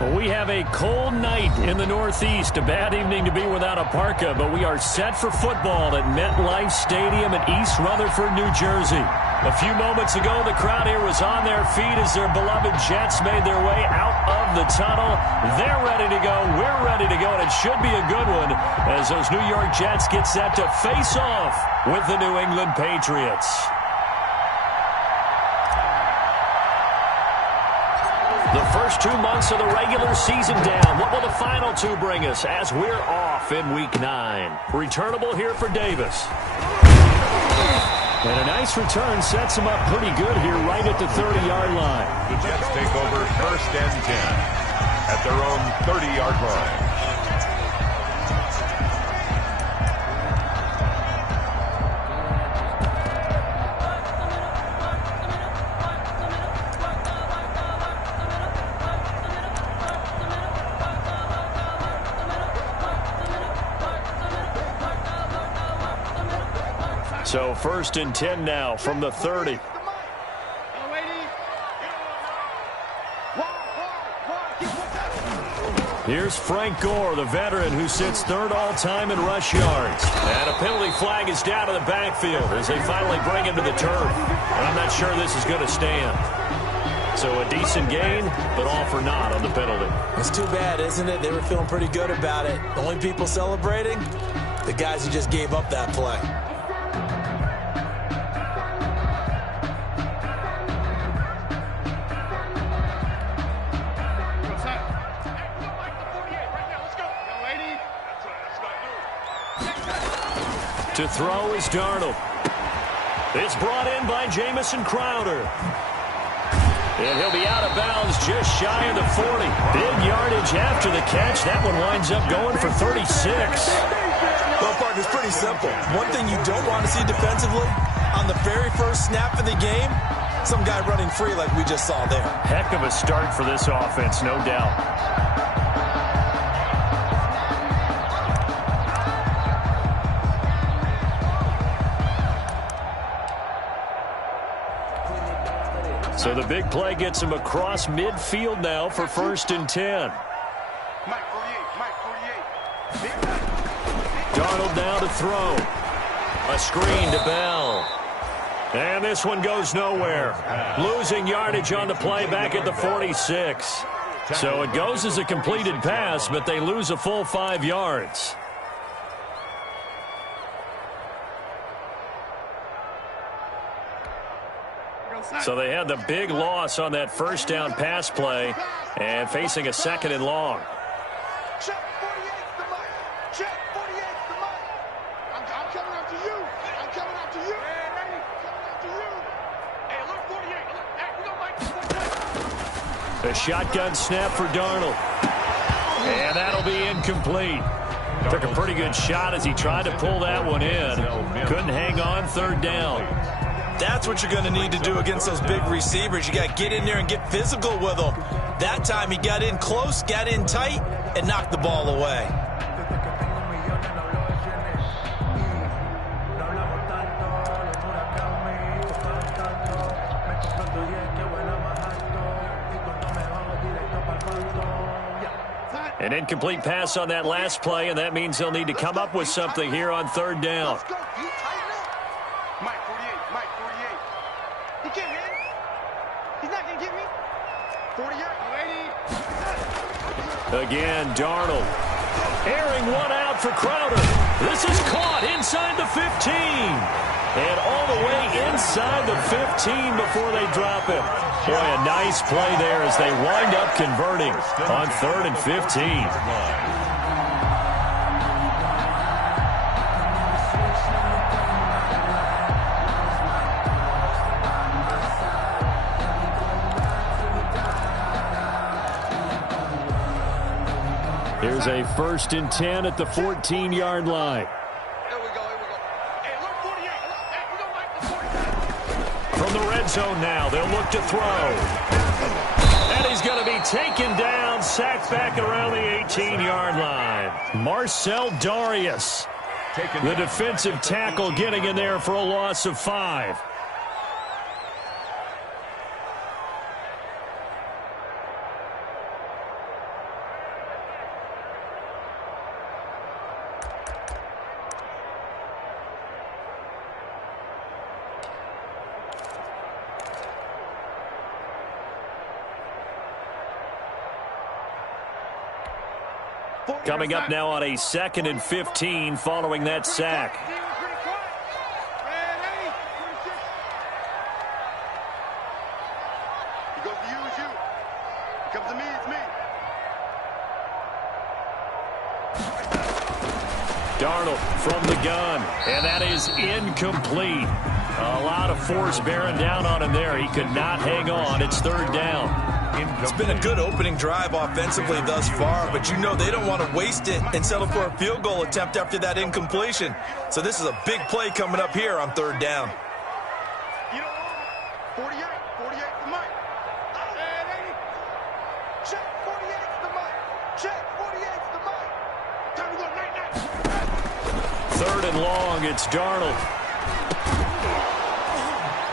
Well, we have a cold night in the Northeast. A bad evening to be without a parka, but we are set for football at MetLife Stadium in East Rutherford, New Jersey. A few moments ago, the crowd here was on their feet as their beloved Jets made their way out of the tunnel. They're ready to go. We're ready to go, and it should be a good one as those New York Jets get set to face off with the New England Patriots. The first 2 months of the regular season down. What will the final two bring us as we're off in Week 9? Returnable here for Davis. And a nice return sets him up pretty good here right at the 30-yard line. The Jets take over 1st and 10 at their own 30-yard line. So 1st and 10 now from the 30. Here's Frank Gore, the veteran who sits 3rd all-time in rush yards. And a penalty flag is down to the backfield as they finally bring him to the turf. And I'm not sure this is going to stand. So a decent gain, but all for naught on the penalty. It's too bad, isn't it? They were feeling pretty good about it. The only people celebrating, the guys who just gave up that play. To throw is Darnold. It's brought in by Jamison Crowder. And he'll be out of bounds just shy of the 40. Big yardage after the catch. That one winds up going for 36. Well, Park, it's pretty simple. One thing you don't want to see defensively, on the very first snap of the game, some guy running free like we just saw there. Heck of a start for this offense, no doubt. So the big play gets him across midfield now for 1st and 10. Darnold now to throw. A screen to Bell. And this one goes nowhere. Losing yardage on the play back at the 46. So it goes as a completed pass, but they lose a full 5 yards. So they had the big loss on that 1st down pass play and facing a 2nd and long. Check 48's the money. Check 48's the money. I'm coming after you. I'm coming after you. Hey, coming after you. Hey, look, 48. Hey, we don't like A shotgun snap for Darnold. And that'll be incomplete. Took a pretty good shot as he tried to pull that one in. Couldn't hang on 3rd down. That's what you're going to need to do against those big receivers. You got to get in there and get physical with them. That time he got in close, got in tight, and knocked the ball away. An incomplete pass on that last play, and that means they'll need to come up with something here on 3rd down. Again, Darnold. Airing one out for Crowder. This is caught inside the 15. And all the way inside the 15 before they drop it. Boy, a nice play there as they wind up converting on 3rd and 15. Here's a 1st and 10 at the 14-yard line. Here we go. Hey, look, 48. Hey, we don't like the 48. From the red zone now, they'll look to throw. And he's going to be taken down, sacked back around the 18-yard line. Marcel Darius, the defensive tackle, getting in there for a loss of 5. Coming up now on a 2nd and 15 following that sack. He goes to you, it's you. He comes to me, it's me. Darnold from the gun, and that is incomplete. A lot of force bearing down on him there. He could not hang on. It's 3rd down. It's been a good opening drive offensively thus far, but you know they don't want to waste it and settle for a field goal attempt after that incompletion. So this is a big play coming up here on 3rd down. You know, 48 to Mike. Check 48 to Mike. Check 48 to Mike. Time to go night. 3rd and long, it's Darnold.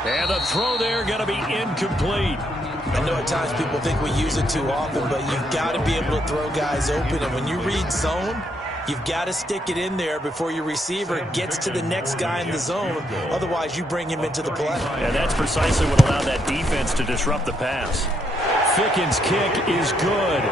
And the throw there going to be incomplete. I know at times people think we use it too often, but you've got to be able to throw guys open. And when you read zone, you've got to stick it in there before your receiver gets to the next guy in the zone. Otherwise, you bring him into the play. And that's precisely what allowed that defense to disrupt the pass. Ficken's kick is good.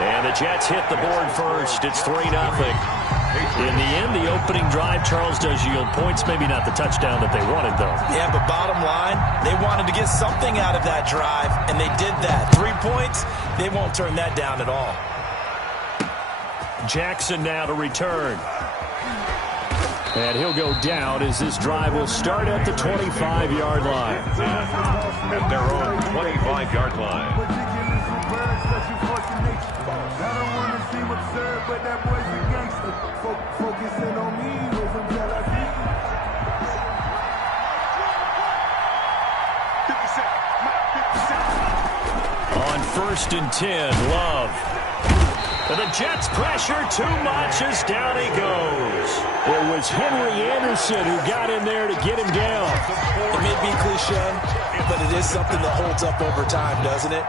And the Jets hit the board first. It's 3-0. In the end, the opening drive, Charles, does yield points. Maybe not the touchdown that they wanted, though. Yeah, but bottom line, they wanted to get something out of that drive, and they did that. 3 points, they won't turn that down at all. Jackson now to return. And he'll go down as this drive will start at the 25-yard line. At their own 25-yard line. On 1st and 10, Love. And the Jets pressure too much as down he goes. It was Henry Anderson who got in there to get him down. It may be cliche, but it is something that holds up over time, doesn't it?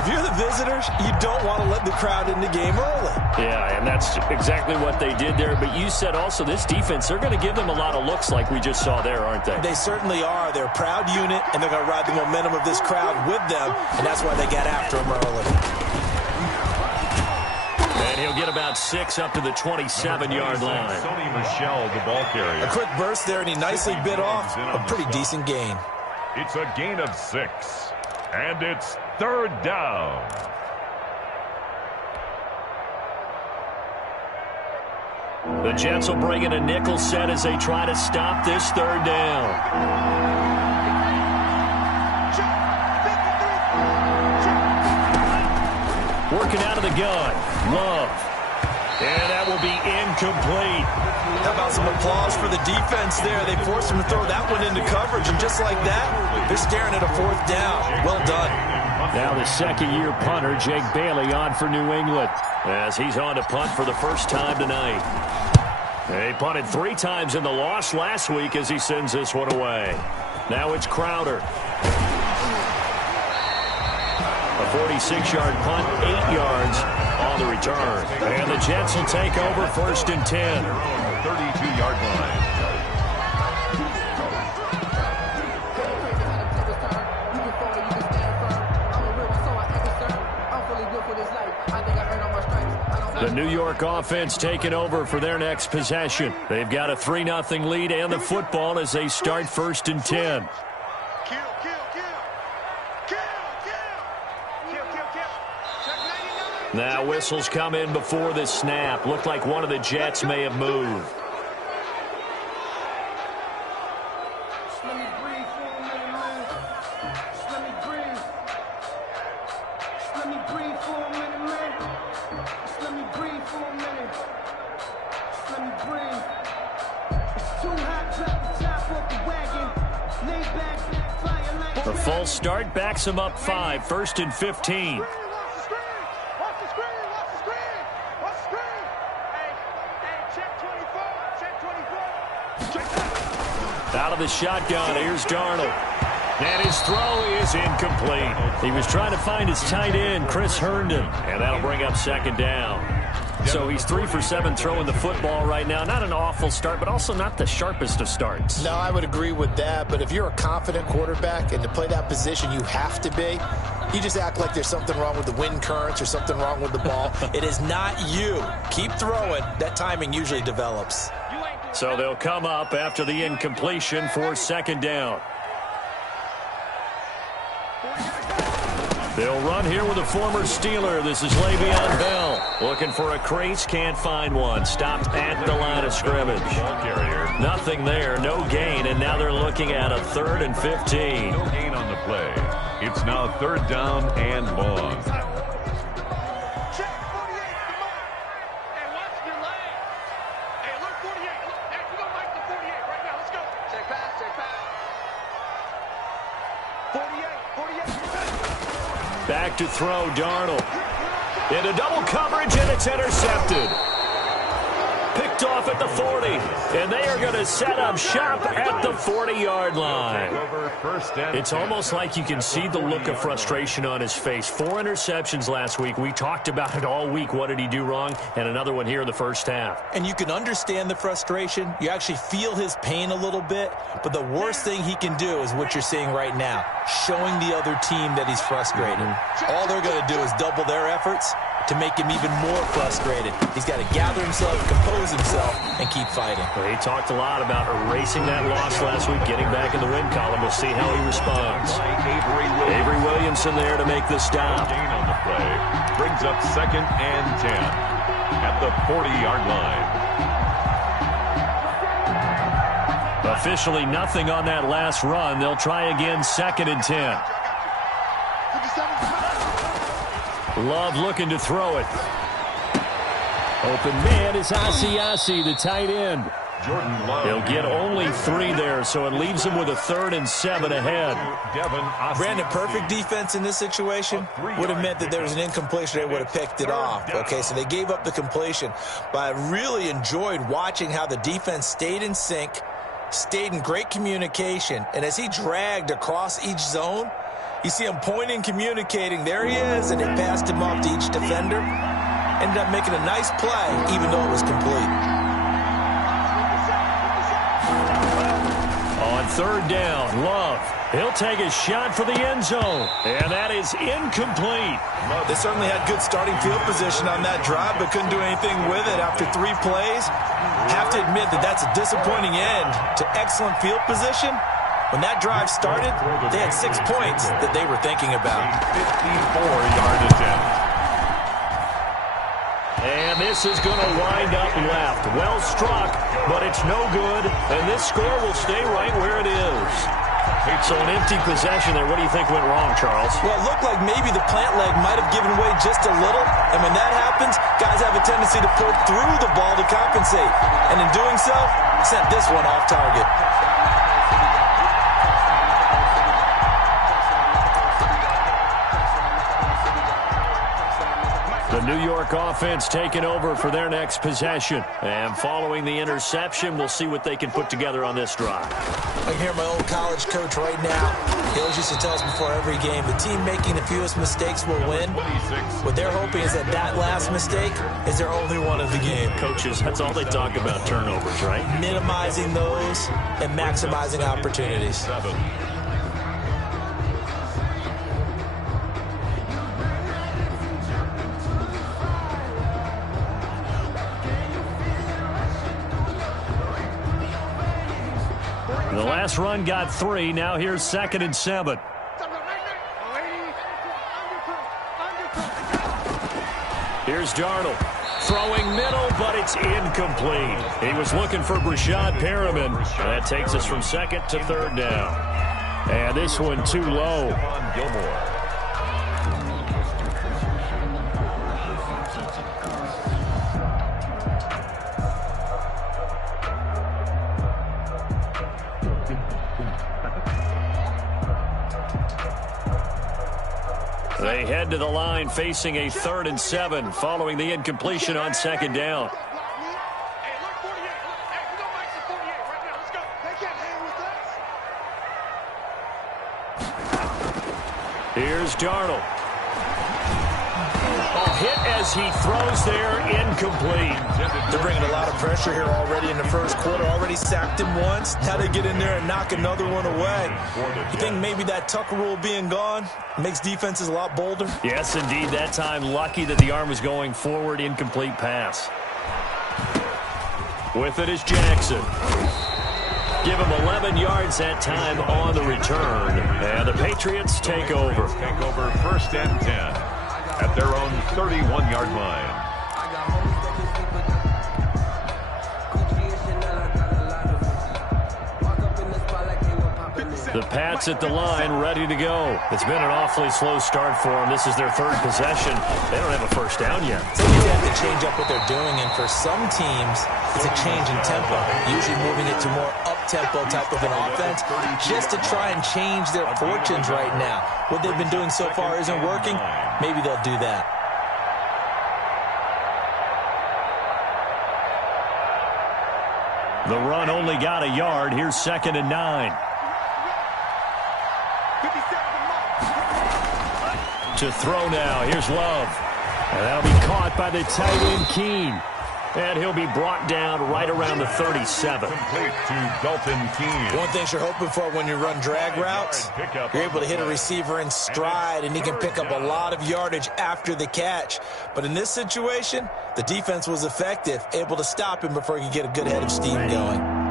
If you're the visitors, you don't want to let the crowd in the game early. Yeah, and that's exactly what they did there. But you said also this defense, they're going to give them a lot of looks like we just saw there, aren't they? They certainly are. They're a proud unit, and they're going to ride the momentum of this crowd with them, and that's why they got after them early. And he'll get about 6 up to the 27-yard line. Sony Michel, the ball carrier. A quick burst there, and he nicely bit off a pretty decent gain. It's a gain of 6, and it's 3rd down. The Jets will bring in a nickel set as they try to stop this 3rd down. Working out of the gun. Love. And that will be incomplete. How about some applause for the defense there? They forced him to throw that one into coverage, and just like that, they're staring at a 4th down. Well done. Now the 2nd-year punter, Jake Bailey, on for New England, as he's on to punt for the first time tonight. He punted 3 times in the loss last week as he sends this one away. Now it's Crowder. A 46-yard punt, 8 yards on the return. And the Jets will take over 1st and 10. 32-yard line. The New York offense taking over for their next possession. They've got a 3-0 lead and the football as they start 1st and 10. Now whistles come in before the snap. Looked like one of the Jets may have moved. The full start backs him up 5, 1st and 15. Out of the shotgun, here's Darnold. And his throw is incomplete. He was trying to find his tight end, Chris Herndon. And that'll bring up 2nd down. So he's 3 for 7 throwing the football right now. Not an awful start, but also not the sharpest of starts. No, I would agree with that. But if you're a confident quarterback and to play that position, you have to be. You just act like there's something wrong with the wind currents or something wrong with the ball. It is not you. Keep throwing. That timing usually develops. So they'll come up after the incompletion for second down. They'll run here with a former Steeler. This is Le'Veon Bell. Looking for a crease, can't find one. Stopped at the line of scrimmage. Nothing there, no gain, and now they're looking at a 3rd and 15. No gain on the play. It's now 3rd down and long. Check 48, come on. Hey, watch your leg. Hey, look, 48. Look, hey, you don't like the 48 right now. Let's go. Check pass, check pass. 48, 48. Back to throw, Darnold. Into double coverage, and it's intercepted. Picked off at the 40, and they are going to set up shop at the 40-yard line. It's almost like you can see the look of frustration on his face. 4 interceptions last week. We talked about it all week. What did he do wrong? And another one here in the first half. And you can understand the frustration. You actually feel his pain a little bit. But the worst thing he can do is what you're seeing right now, showing the other team that he's frustrated. All they're going to do is double their efforts to make him even more frustrated. He's got to gather himself, compose himself, and keep fighting. Well, he talked a lot about erasing that loss last week, getting back in the win column. We'll see how he responds. Avery Williamson there to make the stop. Gain on the play brings up 2nd and 10 at the 40-yard line. Officially nothing on that last run. They'll try again, 2nd and 10. Love looking to throw it. Open man is Asiasi, the tight end. Jordan Love. He'll get only 3 there, so it leaves him with a 3rd and 7 ahead. Brandon, perfect defense in this situation would have meant that there was an incompletion. They would have picked it off. Okay, so they gave up the completion. But I really enjoyed watching how the defense stayed in sync, stayed in great communication, and as he dragged across each zone, you see him pointing, communicating. There he is, and it passed him off to each defender. Ended up making a nice play, even though it was complete. On 3rd down, Love. He'll take a shot for the end zone, and that is incomplete. They certainly had good starting field position on that drive, but couldn't do anything with it after 3 plays. Have to admit that that's a disappointing end to excellent field position. When that drive started, they had 6 points that they were thinking about. 54-yard attempt. And this is going to wind up left. Well struck, but it's no good. And this score will stay right where it is. So an empty possession there. What do you think went wrong, Charles? Well, it looked like maybe the plant leg might have given way just a little. And when that happens, guys have a tendency to pull through the ball to compensate. And in doing so, sent this one off target. The New York offense taking over for their next possession. And following the interception, we'll see what they can put together on this drive. I can hear my old college coach right now. He always used to tell us before every game, the team making the fewest mistakes will win. What they're hoping is that that last mistake is their only one of the game. Coaches, that's all they talk about, turnovers, right? Minimizing those and maximizing opportunities. The last run got 3. Now here's 2nd and 7. Here's Darnold. Throwing middle, but it's incomplete. He was looking for Brashad Perriman. That takes us from 2nd to 3rd down. And this one too low. Gilmore. They head to the line facing a 3rd and 7 following the incompletion on 2nd down. Here's Darnold. Oh, hit as he throws there, incomplete. They're bringing a lot of pressure here already in the first quarter. Already sacked him once. Now they get in there and knock another one away. You think maybe that Tucker rule being gone makes defenses a lot bolder? Yes, indeed. That time, lucky that the arm was going forward. Incomplete pass. With it is Jackson. Give him 11 yards that time on the return. And the Patriots take over. Take over 1st and 10 at their own 31-yard line. The Pats at the line, ready to go. It's been an awfully slow start for them. This is their 3rd possession. They don't have a first down yet. Sometimes they have to change up what they're doing, and for some teams, it's a change in tempo. Usually moving it to more up-tempo type of an offense just to try and change their fortunes right now. What they've been doing so far isn't working. Maybe they'll do that. The run only got a yard. Here's 2nd and 9. To throw now. Here's Love. And that'll be caught by the tight end, Keene. And he'll be brought down right around the 37. Complete to Dalton Keene. One thing you're hoping for when you run drag routes, you're able to hit a receiver in stride, and he can pick up a lot of yardage after the catch. But in this situation, the defense was effective, able to stop him before he could get a good head of steam going.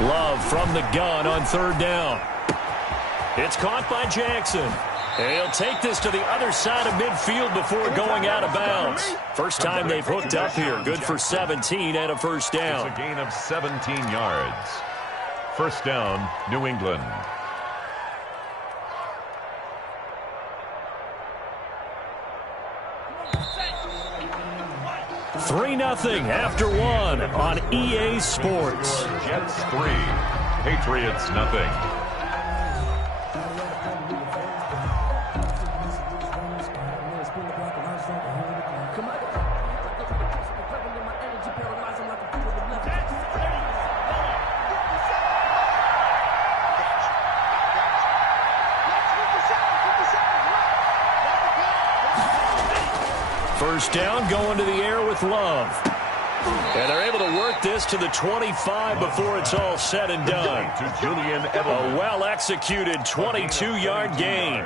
Love from the gun on 3rd down. It's caught by Jackson. And he'll take this to the other side of midfield before going out of bounds. First time they've hooked up here. Good for 17 and a first down. It's a gain of 17 yards. 1st down, New England. Three 3-0 after one on EA Sports. Jets 3, Patriots nothing. First down, going to the air with Love. And they're able to work this to the 25 before it's all said and done. To Julian A well-executed 22-yard gain.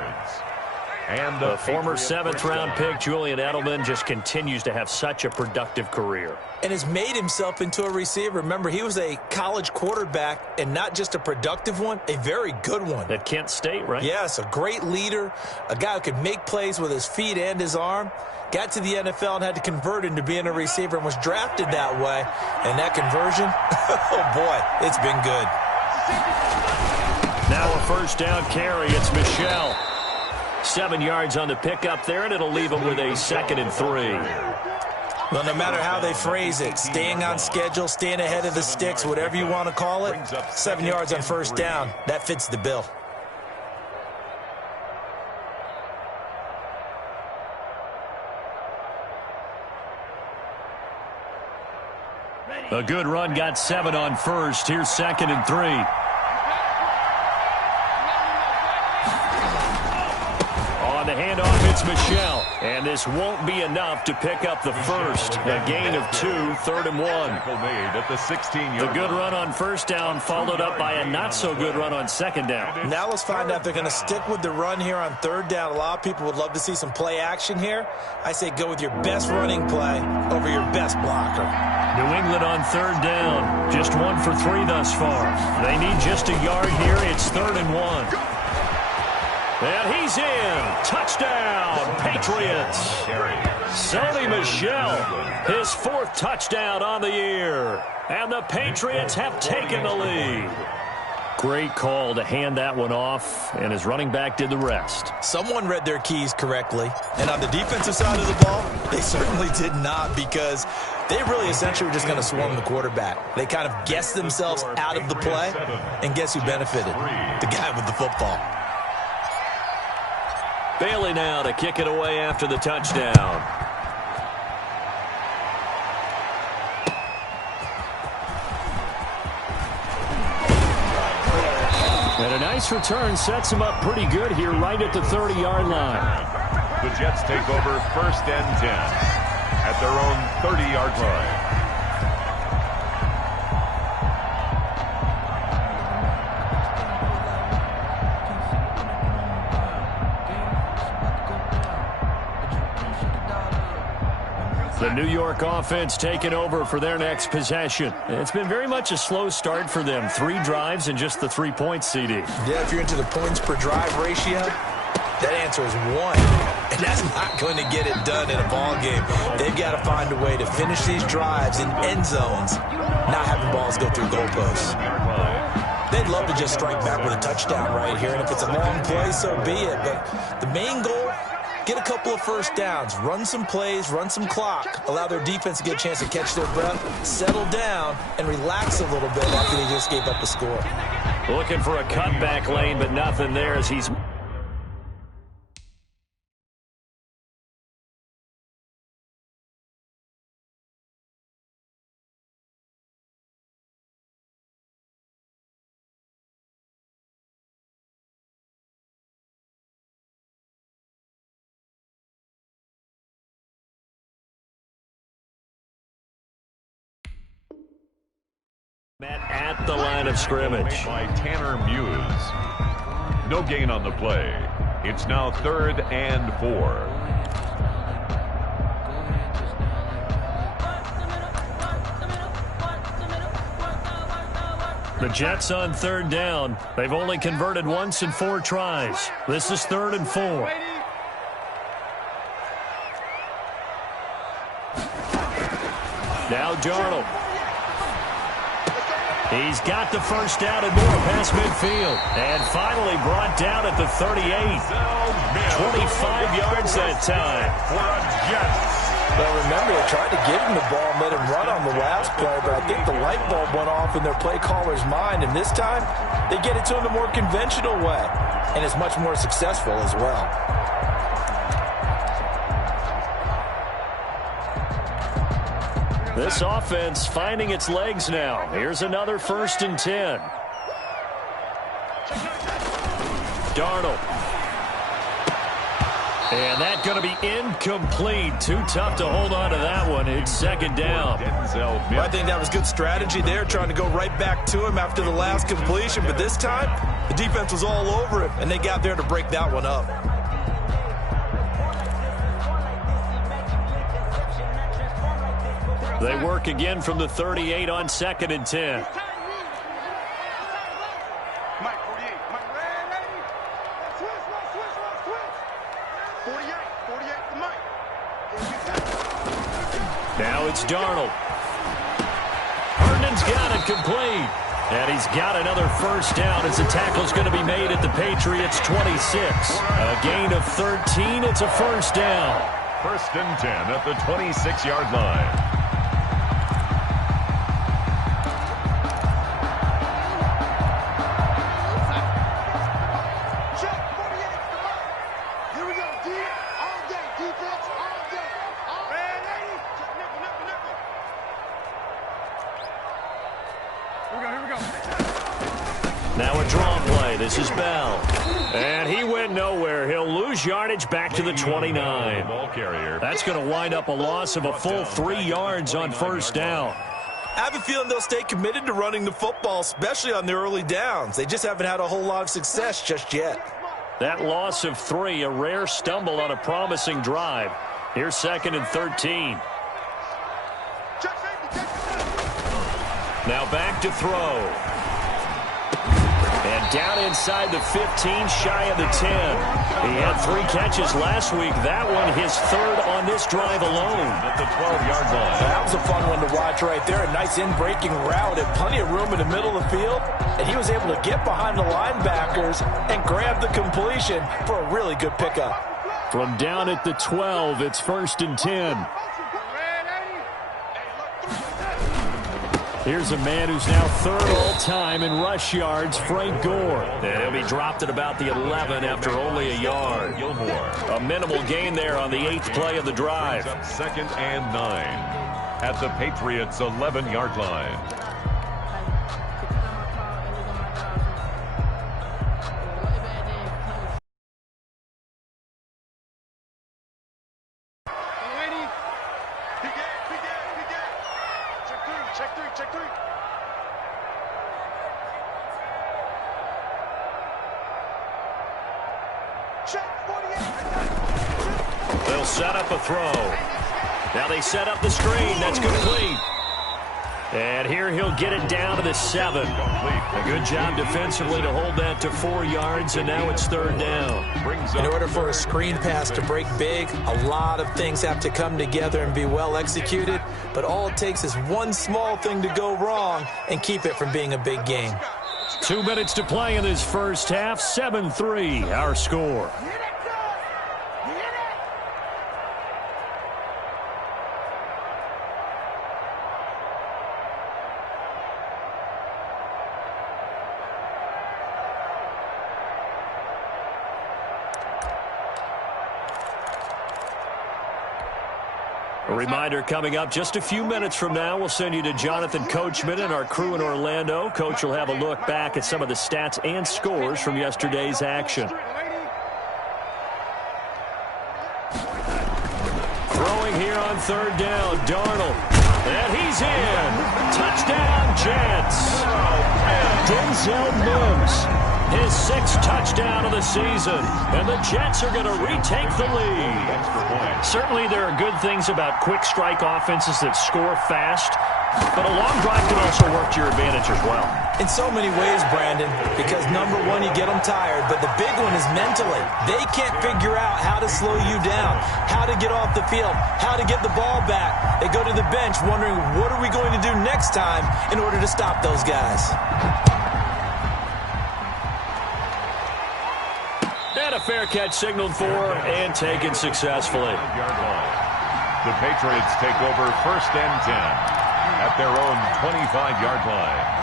And the former 7th-round pick, Julian Edelman, just continues to have such a productive career. And has made himself into a receiver. Remember, he was a college quarterback, and not just a productive one, a very good one. At Kent State, right? Yes, a great leader, a guy who could make plays with his feet and his arm. Got to the NFL and had to convert into being a receiver and was drafted that way. And that conversion, oh boy, it's been good. Now a first down carry. It's Michel. 7 yards on the pickup there, and it'll leave him with a 2nd and 3. Well, no matter how they phrase it, staying on schedule, staying ahead of the sticks, whatever you want to call it, 7 yards on first down, that fits the bill. A good run, got 7 on first. Here's 2nd and 3. On the handoff, it's Michel. And this won't be enough to pick up the first. A gain of 2, 3rd and 1. Made at the 16-yard The good run on first down followed up by a not-so-good run on 2nd down. Now let's find out if they're going to stick with the run here on 3rd down. A lot of people would love to see some play action here. I say go with your best running play over your best blocker. New England on 3rd down. Just 1 for 3 thus far. They need just a yard here. It's 3rd and 1. And he's in. Touchdown, Patriots. Sony Michel, his 4th touchdown on the year. And the Patriots have taken the lead. Great call to hand that one off, and his running back did the rest. Someone read their keys correctly. And on the defensive side of the ball, they certainly did not, because they really essentially were just going to swarm the quarterback. They kind of guessed themselves out of the play, and guess who benefited? The guy with the football. Bailey now to kick it away after the touchdown. And a nice return sets him up pretty good here right at the 30-yard line. The Jets take over 1st and 10 at their own 30-yard line. The New York offense taking over for their next possession. It's been very much a slow start for them. 3 drives and just the 3 points, CD. Yeah, if you're into the points per drive ratio, that answer is 1. And that's not going to get it done in a ball game. They've got to find a way to finish these drives in end zones, not having balls go through goalposts. They'd love to just strike back with a touchdown right here, and if it's a long play, so be it. But the main goal, get a couple of first downs, run some plays, run some clock, allow their defense to get a chance to catch their breath, settle down, and relax a little bit after they just gave up a score. Looking for a cutback lane, but nothing there as he's... at the line of scrimmage. By Tanner Muse. No gain on the play. It's now 3rd and 4. The Jets on 3rd down. They've only converted once in 4 tries. This is 3rd and 4. Now Darnold. He's got the first down and more past midfield. And finally brought down at the 38. 25 yards that time. For a Jets. Well, remember, they tried to give him the ball and let him run on the last play, but I think the light bulb went off in their play caller's mind, and this time they get it to him the more conventional way, and it's much more successful as well. This offense finding its legs now. Here's another 1st and 10. Darnold. And that's going to be incomplete. Too tough to hold on to that one. It's 2nd down. Well, I think that was good strategy there, trying to go right back to him after the last completion. But this time, the defense was all over him, and they got there to break that one up. They work again from the 38 on 2nd and 10. Now it's Darnold. Herndon's got it complete. And he's got another first down as the tackle's going to be made at the Patriots' 26. A gain of 13. It's a first down. 1st and 10 at the 26-yard line. Now a draw play. This is Bell. And he went nowhere. He'll lose yardage back to the 29. That's going to wind up a loss of a full 3 yards on first down. I have a feeling they'll stay committed to running the football, especially on their early downs. They just haven't had a whole lot of success just yet. That loss of 3, a rare stumble on a promising drive. Here's 2nd and 13. Now back to throw. And down inside the 15, shy of the 10. He had 3 catches last week. That one his 3rd on this drive alone. At the 12-yard line. That was a fun one to watch right there. A nice in-breaking route and plenty of room in the middle of the field. And he was able to get behind the linebackers and grab the completion for a really good pickup. From down at the 12, it's 1st and 10. Here's a man who's now 3rd all-time in rush yards, Frank Gore. And he'll be dropped at about the 11 after only a yard. A minimal gain there on the 8th play of the drive. 2nd and 9 at the Patriots' 11-yard line. Check 3. Check 48. They'll set up a throw. Now they set up the screen. That's complete. And here he'll get it down to the 7. A good job defensively to hold that to 4 yards, and now it's 3rd down. In order for a screen pass to break big, a lot of things have to come together and be well executed, but all it takes is one small thing to go wrong and keep it from being a big game. 2 minutes to play in this first half. 7-3, our score. A reminder coming up just a few minutes from now, we'll send you to Jonathan Coachman and our crew in Orlando. Coach will have a look back at some of the stats and scores from yesterday's action. Throwing here on 3rd down, Darnold. And he's in. Touchdown, Jets. Denzel Mims, his 6th touchdown of the season. And the Jets are going to retake the lead. Certainly there are good things about quick strike offenses that score fast, but a long drive can also work to your advantage as well. In so many ways, Brandon, because number one, you get them tired, but the big one is mentally. They can't figure out how to slow you down, how to get off the field, how to get the ball back. They go to the bench wondering, what are we going to do next time in order to stop those guys? And a fair catch signaled for and taken successfully. The Patriots take over 1st and 10 at their own 25-yard line.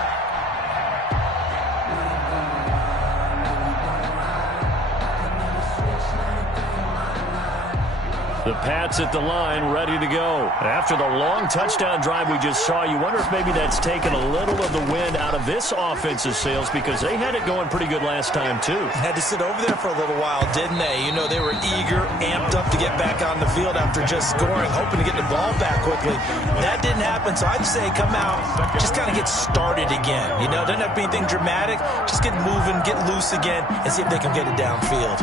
The Pats at the line, ready to go. After the long touchdown drive we just saw, you wonder if maybe that's taken a little of the wind out of this offense's sails, because they had it going pretty good last time, too. Had to sit over there for a little while, didn't they? You know, they were eager, amped up to get back on the field after just scoring, hoping to get the ball back quickly. That didn't happen, so I'd say come out, just kind of get started again. You know, doesn't have to be anything dramatic. Just get moving, get loose again, and see if they can get it downfield.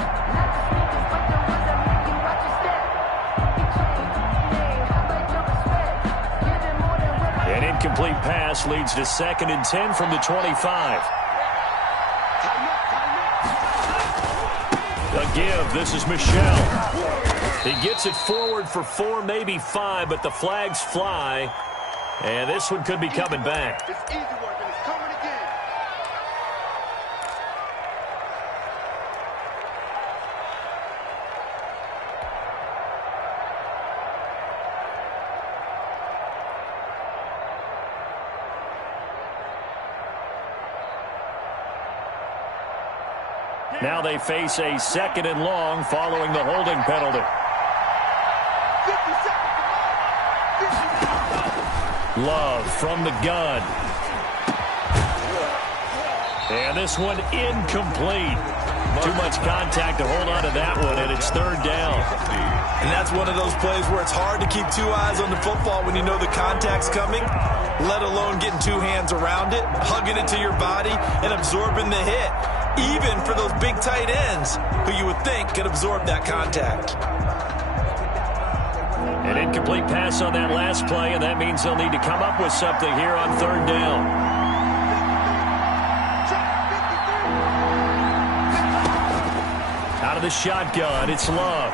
An incomplete pass leads to 2nd and 10 from the 25. A give. This is Michel. He gets it forward for 4, maybe 5, but the flags fly. And this one could be coming back. It's easy work, and it's coming again. Now they face a 2nd and long following the holding penalty. 50 seconds. Love from the gun. And this one incomplete. Too much contact to hold on to that one, and it's 3rd down. And that's one of those plays where it's hard to keep 2 eyes on the football when you know the contact's coming, let alone getting 2 hands around it, hugging it to your body, and absorbing the hit. Even for those big tight ends who you would think could absorb that contact. An incomplete pass on that last play, and that means they'll need to come up with something here on 3rd down. Out of the shotgun, it's Love.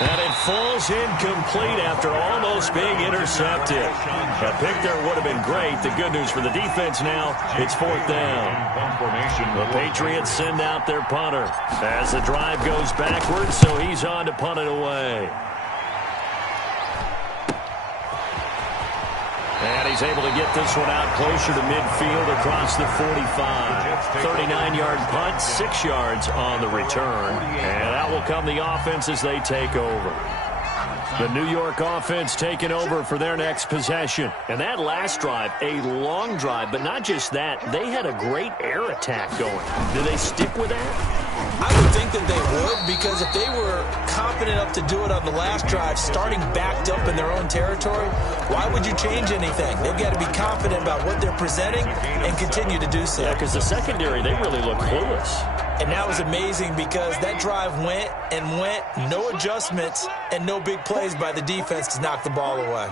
And it falls incomplete after almost being intercepted. A pick there would have been great. The good news for the defense now, it's 4th down. The Patriots send out their punter as the drive goes backwards, so he's on to punt it away. And he's able to get this one out closer to midfield across the 45. 39-yard punt, 6 yards on the return. And out will come the offense as they take over. The New York offense taking over for their next possession. And that last drive, a long drive, but not just that. They had a great air attack going. Do they stick with that? I would think that they would, because if they were confident enough to do it on the last drive, starting backed up in their own territory, why would you change anything? They've got to be confident about what they're presenting and continue to do so. Yeah, because the secondary, they really look clueless. And that was amazing because that drive went and went, no adjustments and no big plays by the defense to knock the ball away.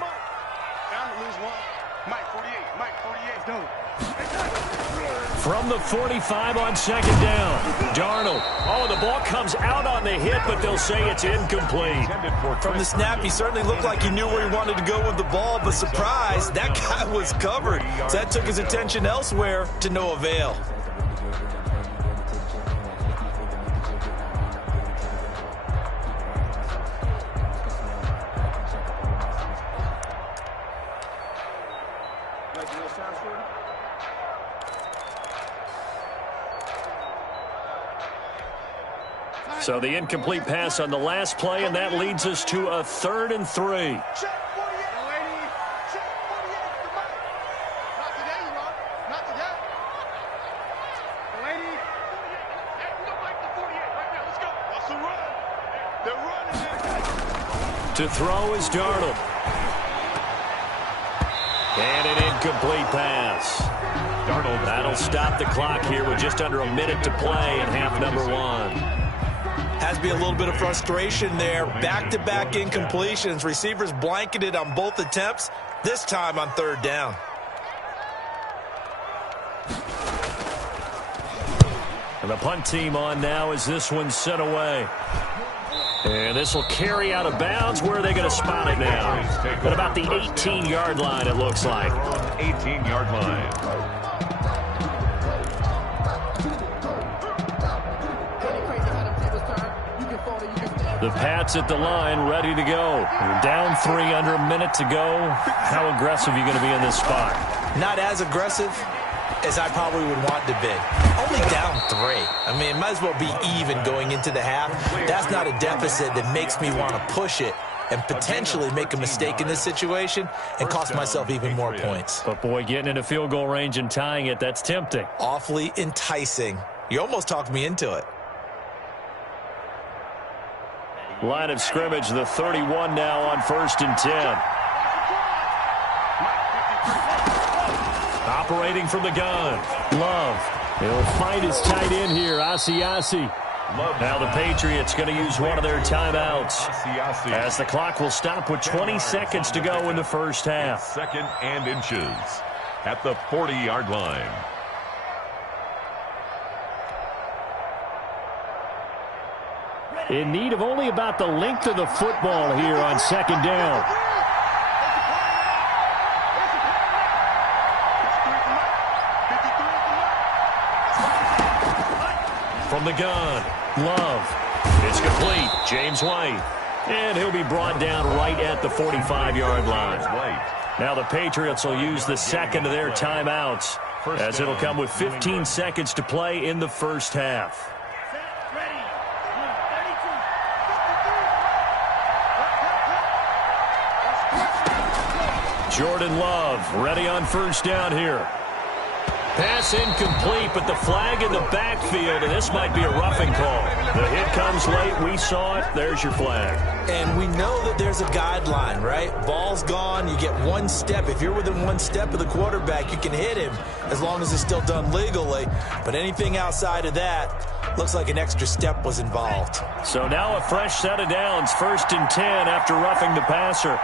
From the 45 on second down, Darnold. Oh, the ball comes out on the hit, but they'll say it's incomplete. From the snap, he certainly looked like he knew where he wanted to go with the ball, but surprise, that guy was covered. So that took his attention elsewhere to no avail. So the incomplete pass on the last play, and that leads us to a 3rd and 3. To throw is Darnold. And an incomplete pass. Darnold. That'll stop the clock here with just under a minute to play in half number 1. Has to be a little bit of frustration there. Back-to-back incompletions. Receivers blanketed on both attempts, this time on 3rd down. And the punt team on now as this one's sent away. And this will carry out of bounds. Where are they going to spot it now? At about the 18-yard line, it looks like. 18-yard line. The Pats at the line, ready to go. Down 3 under a minute to go. How aggressive are you going to be in this spot? Not as aggressive as I probably would want to be. Only down 3. I mean, it might as well be even going into the half. That's not a deficit that makes me want to push it and potentially make a mistake in this situation and cost myself even more points. But, boy, getting into field goal range and tying it, that's tempting. Awfully enticing. You almost talked me into it. Line of scrimmage, the 31 now on 1st and 10. Operating from the gun. Love. He'll find his tight end here, Asiasi. Now the Patriots going to use one of their timeouts as the clock will stop with 20 seconds to go in the first half. 2nd and inches at the 40-yard line. In need of only about the length of the football here on 2nd down. From the gun, Love. It's complete. James White. And he'll be brought down right at the 45-yard line. Now the Patriots will use the 2nd of their timeouts as it'll come with 15 seconds to play in the first half. Jordan Love ready on 1st down here. Pass incomplete, but the flag in the backfield, and this might be a roughing call. The hit comes late. We saw it. There's your flag. And we know that there's a guideline, right? Ball's gone. You get 1 step. If you're within 1 step of the quarterback, you can hit him as long as it's still done legally. But anything outside of that, looks like an extra step was involved. So now a fresh set of downs. 1st and 10 after roughing the passer.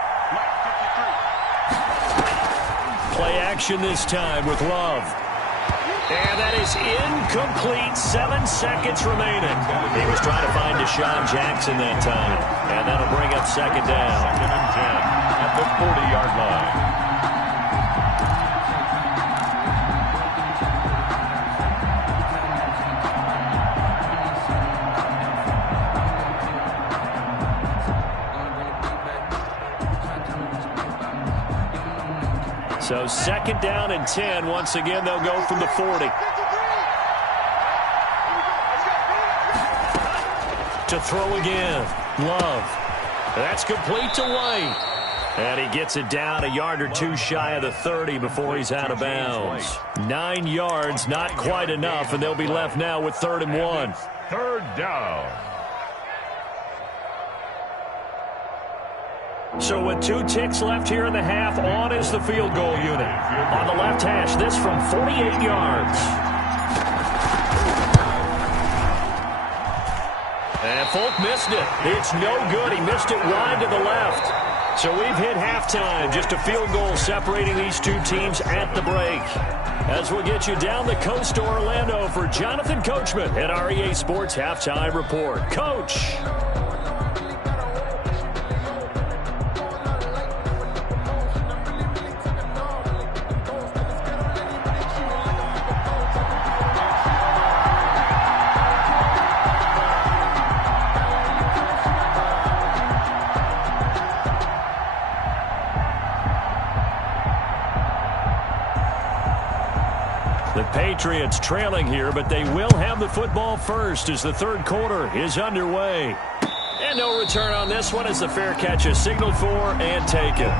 Play action this time with Love. And that is incomplete. 7 seconds remaining. He was trying to find Deshaun Jackson that time. And that'll bring up 2nd down. 2nd and 10 at the 40-yard line. So 2nd down and 10. Once again, they'll go from the 40. To throw again. Love. That's complete to White. And he gets it down a yard or two shy of the 30 before he's out of bounds. 9 yards, not quite enough, and they'll be left now with 3rd and 1. Third down. So with 2 ticks left here in the half, on is the field goal unit. On the left hash, this from 48 yards. And Folk missed it. It's no good. He missed it wide to the left. So we've hit halftime. Just a field goal separating these two teams at the break. As we'll get you down the coast to Orlando for Jonathan Coachman at our EA Sports Halftime Report. Coach. The Patriots trailing here, but they will have the football first as the 3rd quarter is underway. And no return on this one as the fair catch is signaled for and taken.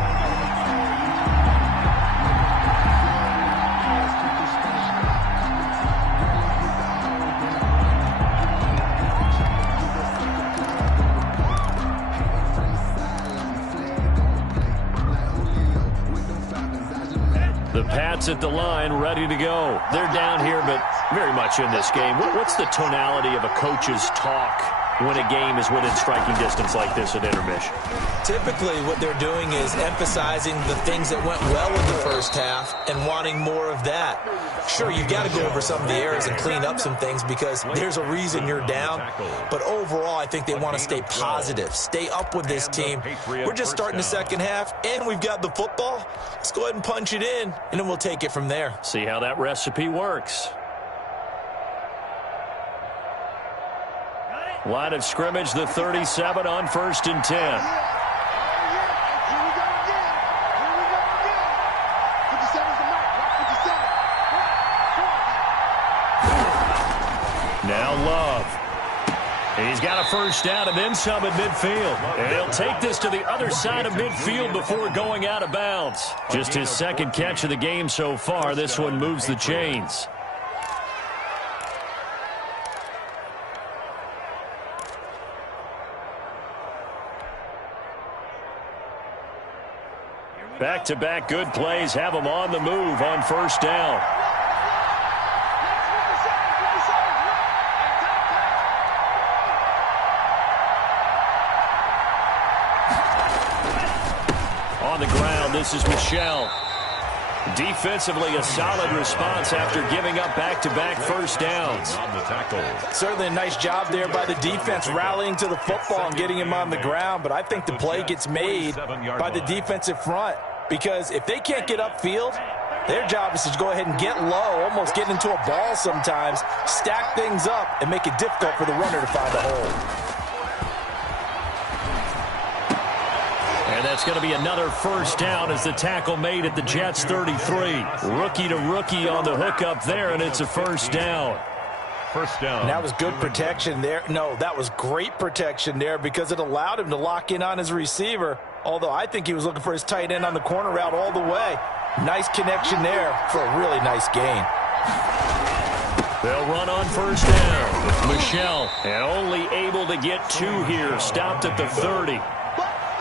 The Pats at the line, ready to go. They're down here, but very much in this game. What's the tonality of a coach's talk when a game is within striking distance like this at intermission? Typically, what they're doing is emphasizing the things that went well in the first half and wanting more of that. Sure, you've got to go over some of the errors and clean up some things because there's a reason you're down. But overall, I think they want to stay positive, stay up with this team. We're just starting the second half, and we've got the football. Let's go ahead and punch it in, and then we'll take it from there. See how that recipe works. Line of scrimmage, the 37 on 1st and 10. Now Love. He's got a first down and then some at midfield. And he'll take this to the other side of midfield before going out of bounds. Just his 2nd catch of the game so far. This one moves the chains. Back-to-back good plays have him on the move on 1st down. On the ground, this is Michel. Defensively, a solid response after giving up back-to-back first downs. Certainly a nice job there by the defense rallying to the football and getting him on the ground, but I think the play gets made by the defensive front because if they can't get upfield, their job is to go ahead and get low, almost get into a ball sometimes, stack things up, and make it difficult for the runner to find a hole. And that's going to be another first down as the tackle made at the Jets 33. Rookie to rookie on the hook up there, and it's a first down. First down. And that was good protection there. No, that was great protection there because it allowed him to lock in on his receiver, although I think he was looking for his tight end on the corner route all the way. Nice connection there for a really nice gain. They'll run on first down. Michel, and only able to get 2 here, stopped at the 30.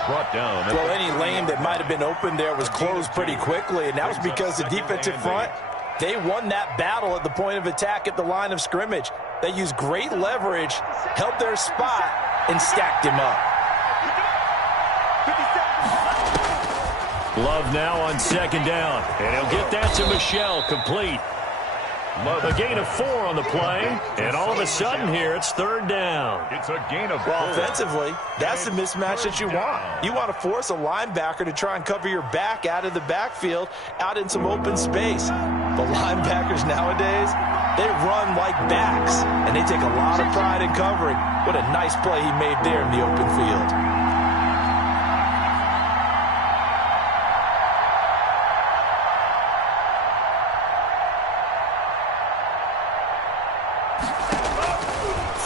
Brought down. Well, any lane that might have been open there was closed pretty quickly, and that was because the defensive front, they won that battle at the point of attack at the line of scrimmage. They used great leverage, held their spot, and stacked him up. Love now on 2nd down, and he'll get that to Michel, complete. A gain of 4 on the play, and all of a sudden here, it's 3rd down. It's a gain of 4. Well, offensively, that's the mismatch that you want. You want to force a linebacker to try and cover your back out of the backfield, out in some open space. The linebackers nowadays, they run like backs, and they take a lot of pride in covering. What a nice play he made there in the open field.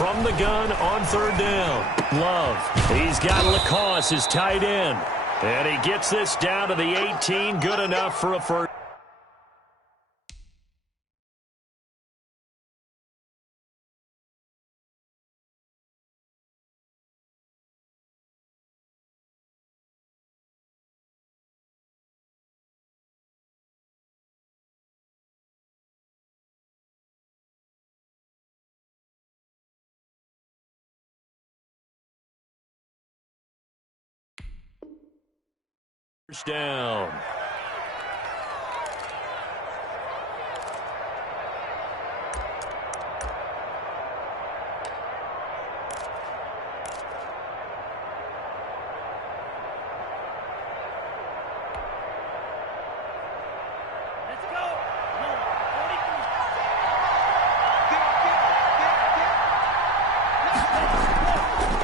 from the gun on third down. Love. He's got Lacoste, his tight end. And he gets this down to the 18. Good enough for a first. Down.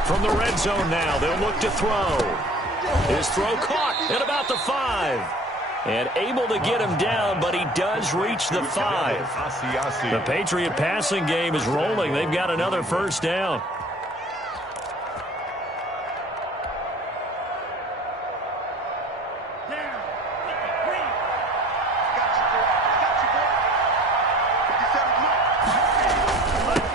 From the red zone now, they'll look to throw. His throw caught at about the 5. And able to get him down, but he does reach the 5. The Patriot passing game is rolling. They've got another first down.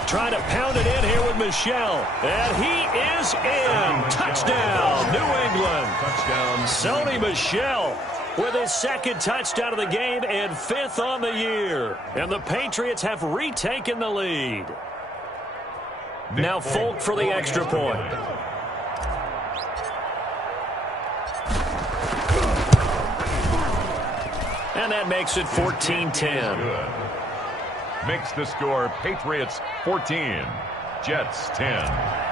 Trying to pound it in here with Michel. And he is in. Touchdown, New England. Touchdown, Sony Michel with his second touchdown of the game and 5th on the year. And the Patriots have retaken the lead. Now Folk for the extra point. And that makes it 14-10. Makes the score Patriots 14, Jets 10.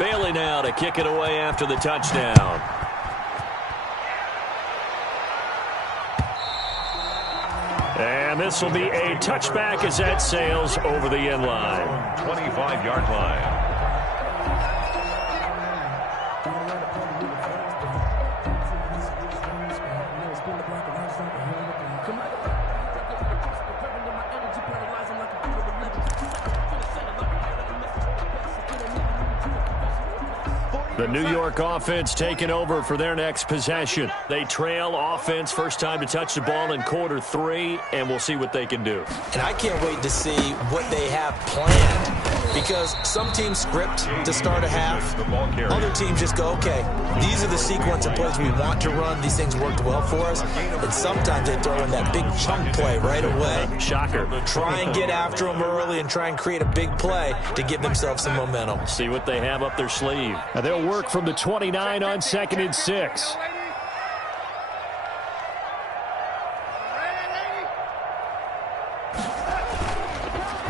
Bailey now to kick it away after the touchdown. And this will be a touchback as that sails over the end line. 25-yard line. The New York offense taking over for their next possession. They trail offense, first time to touch the ball in quarter 3, and we'll see what they can do. And I can't wait to see what they have planned, because some teams script to start a half. Other teams just go, okay, these are the sequence of plays we want to run. These things worked well for us. And sometimes they throw in that big chunk play right away. Shocker. Try and get after them early and try and create a big play to give themselves some momentum. See what they have up their sleeve. Now they'll work from the 29 on 2nd and 6.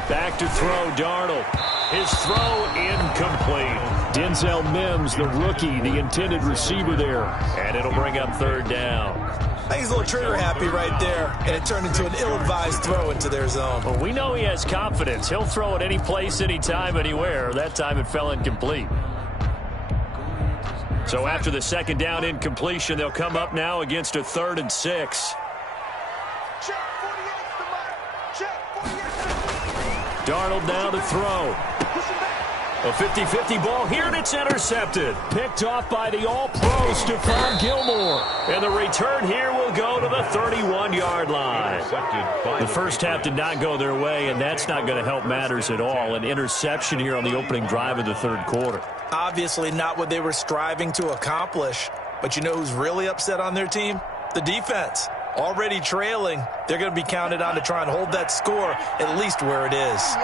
Back to throw, Darnold. His throw incomplete. Denzel Mims, the rookie, the intended receiver there. And it'll bring up 3rd down. I think he's a little trigger happy right there, and it turned into an ill-advised throw into their zone. Well, we know he has confidence. He'll throw it any place, anytime, anywhere. That time it fell incomplete. So after the 2nd down incompletion, they'll come up now against a 3rd and 6. Darnold now to throw. A 50-50 ball here, and it's intercepted. Picked off by the all-pro Stephon Gilmore. And the return here will go to the 31-yard line. The first half did not go their way, and that's not going to help matters at all. An interception here on the opening drive of the 3rd quarter. Obviously not what they were striving to accomplish. But you know who's really upset on their team? The defense. Already trailing, they're going to be counted on to try and hold that score at least where it is.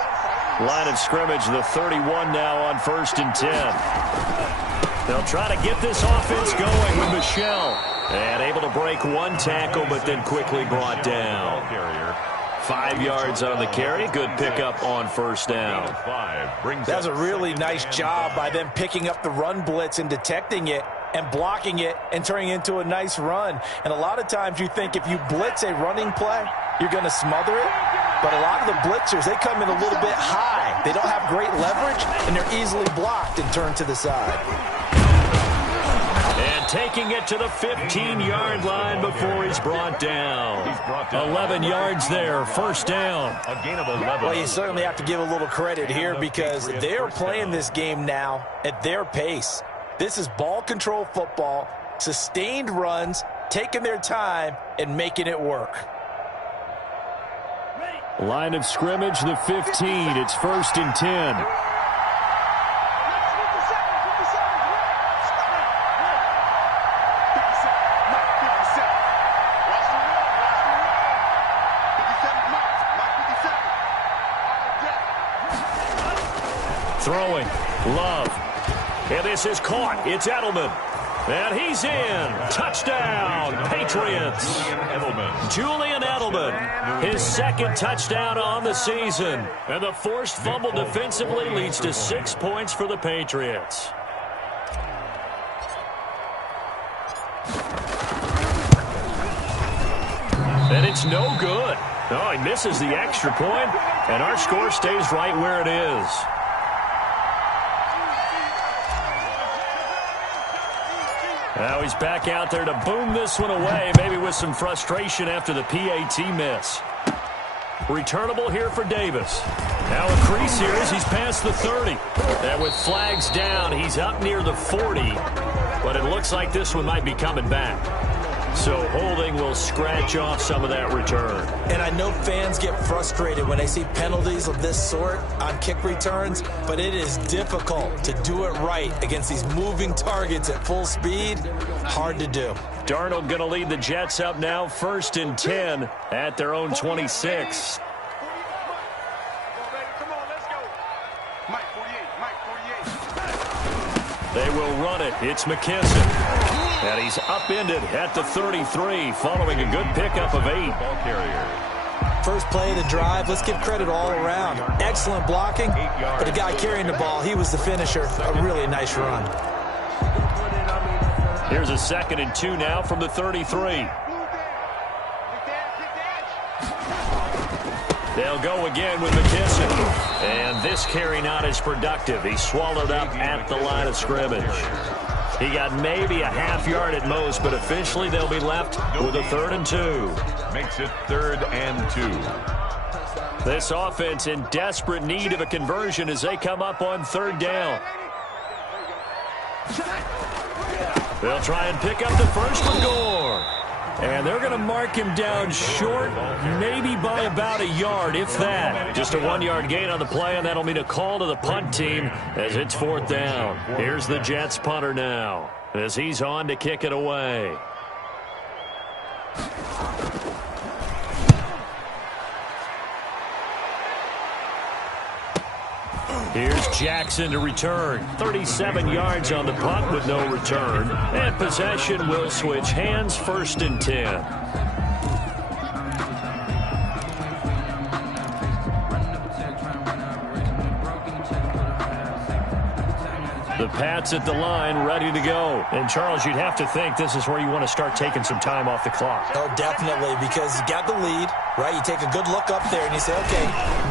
Line of scrimmage, the 31 now on 1st and 10. They'll try to get this offense going with Michel. And able to break one tackle, but then quickly brought down. 5 yards on the carry. Good pickup on 1st down. That's a really nice job by them picking up the run blitz and detecting it and blocking it and turning it into a nice run. And a lot of times you think if you blitz a running play, you're going to smother it. But a lot of the blitzers, they come in a little bit high. They don't have great leverage, and they're easily blocked and turned to the side. And taking it to the 15-yard line before he's brought down. 11 yards there, first down. A gain of 11. Well, you certainly have to give a little credit here because they're playing this game now at their pace. This is ball control football, sustained runs, taking their time, and making it work. Line of scrimmage, the 15. It's 1st and 10. Throwing, Love. And this is caught. It's Edelman. And he's in. Touchdown, Patriots. Julian Edelman, his second touchdown on the season. And the forced fumble defensively leads to 6 points for the Patriots. And it's no good. Oh, he misses the extra point, and our score stays right where it is. Now he's back out there to boom this one away, maybe with some frustration after the PAT miss. Returnable here for Davis. Now a crease here as he's past the 30. And with flags down, he's up near the 40. But it looks like this one might be coming back. So holding will scratch off some of that return. And I know fans get frustrated when they see penalties of this sort on kick returns, but it is difficult to do it right against these moving targets at full speed. Hard to do. Darnold going to lead the Jets up now, 1st and 10 at their own 26. They will run it. It's McKesson. And he's upended at the 33 following a good pickup of 8. Ball carrier. First play of the drive, let's give credit all around. Excellent blocking, but the guy carrying the ball, he was the finisher. A really nice run. Here's a 2nd and 2 now from the 33. They'll go again with McKesson. And this carry not as productive. He's swallowed up at the line of scrimmage. He got maybe a half yard at most, but officially they'll be left with a 3rd and 2. Makes it 3rd and 2. This offense in desperate need of a conversion as they come up on 3rd down. They'll try and pick up the first for Gore. And they're going to mark him down short, maybe by about a yard, if that. Just a 1-yard gain on the play, and that'll mean a call to the punt team as it's 4th down. Here's the Jets punter now as he's on to kick it away. Here's Jackson to return. 37 yards on the punt with no return. And possession will switch hands, 1st and 10. The Pats at the line, ready to go. And, Charles, you'd have to think this is where you want to start taking some time off the clock. Oh, definitely, because you got the lead, right? You take a good look up there and you say, okay,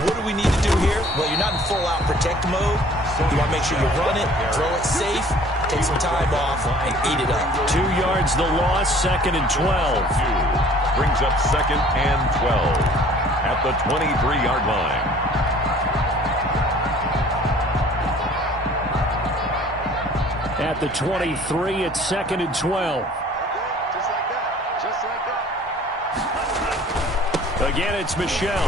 what do we need to do here? Well, you're not in full-out protect mode. You want to make sure you run it, throw it safe, take some time off, and eat it up. 2 yards the loss, 2nd and 12. Brings up 2nd and 12 at the 23-yard line. At the 23, it's 2nd and 12. Just like that. Just like that. Again, it's Michel.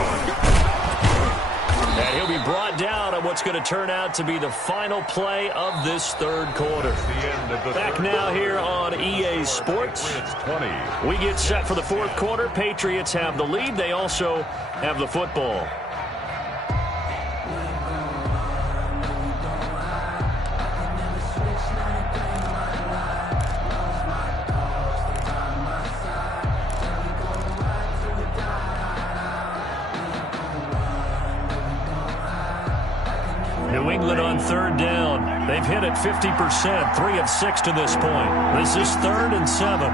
And he'll be brought down on what's going to turn out to be the final play of this 3rd quarter. Back now here on EA Sports. We get set for the 4th quarter. Patriots have the lead. They also have the football. New England on 3rd down. They've hit it 50%, 3 of 6 to this point. This is 3rd and 7.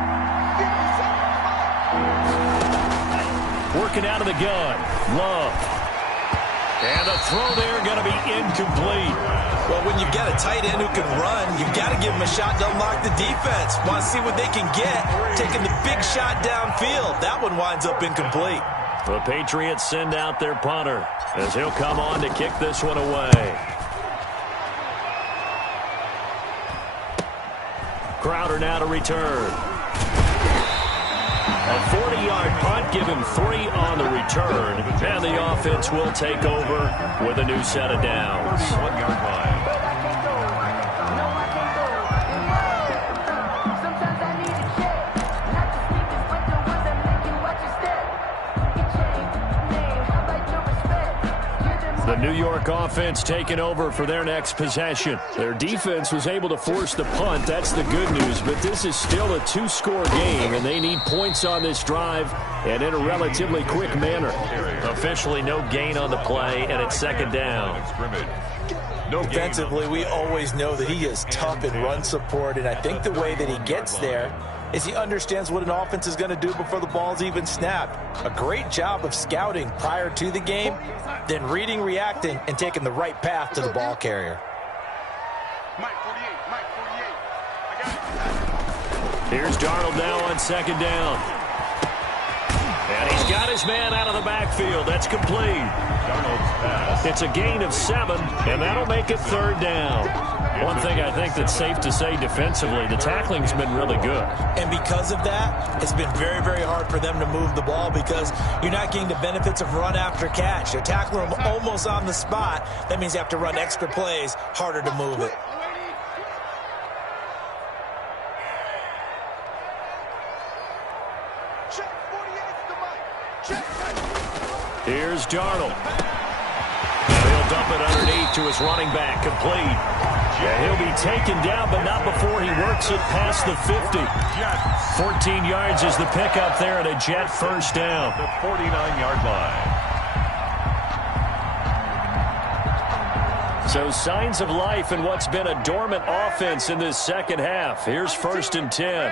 Working out of the gun. Love. And the throw there going to be incomplete. Well, when you've got a tight end who can run, you've got to give him a shot to unlock the defense. Want to see what they can get, taking the big shot downfield. That one winds up incomplete. The Patriots send out their punter as he'll come on to kick this one away. Crowder now to return. A 40-yard punt, give him 3 on the return, and the offense will take over with a new set of downs. 1-yard line. The New York offense taking over for their next possession. Their defense was able to force the punt. That's the good news. But this is still a 2-score game, and they need points on this drive and in a relatively quick manner. Officially no gain on the play, and it's second down. Defensively, we always know that he is tough in run support, and I think the way that he gets there is he understands what an offense is going to do before the ball's even snapped. A great job of scouting prior to the game, then reading, reacting, and taking the right path to the ball carrier. Mike 48, Mike 48. I got it. Here's Darnold now on second down. And he's got his man out of the backfield. That's complete. It's a gain of 7, and that'll make it third down. One thing I think that's safe to say defensively, the tackling's been really good. And because of that, it's been very, very hard for them to move the ball because you're not getting the benefits of run after catch. You're tackling them almost on the spot. That means you have to run extra plays, harder to move it. Check 48 to Mike. Check. Here's Darnold. Now he'll dump it underneath to his running back, complete. Yeah, he'll be taken down, but not before he works it past the 50. 14 yards is the pickup there at a Jet first down. The 49-yard line. So signs of life in what's been a dormant offense in this second half. Here's 1st and 10.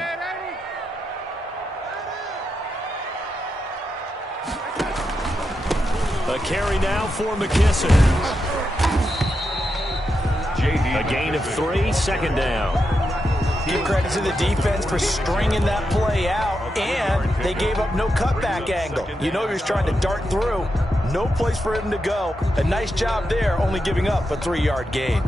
A carry now for McKissick. A gain of 3, second down. Give credit to the defense for stringing that play out, and they gave up no cutback angle. You know you're trying to dart through. No place for him to go. A nice job there, only giving up a 3-yard gain.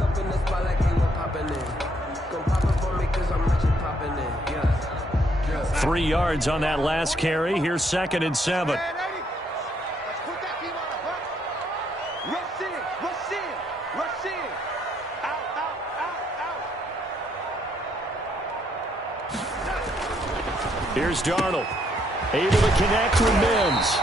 3 yards on that last carry. Here's 2nd and 7. Here's Darnold, able to connect with Mims.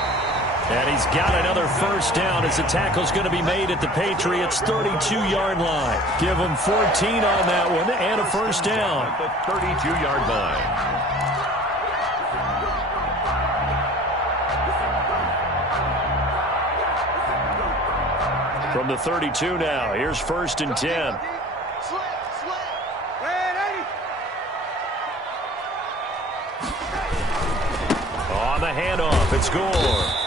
And he's got another first down as the tackle's going to be made at the Patriots' 32-yard line. Give them 14 on that one and a first down. The 32-yard line. From the 32 now, here's 1st and 10. On the handoff, it's Gore.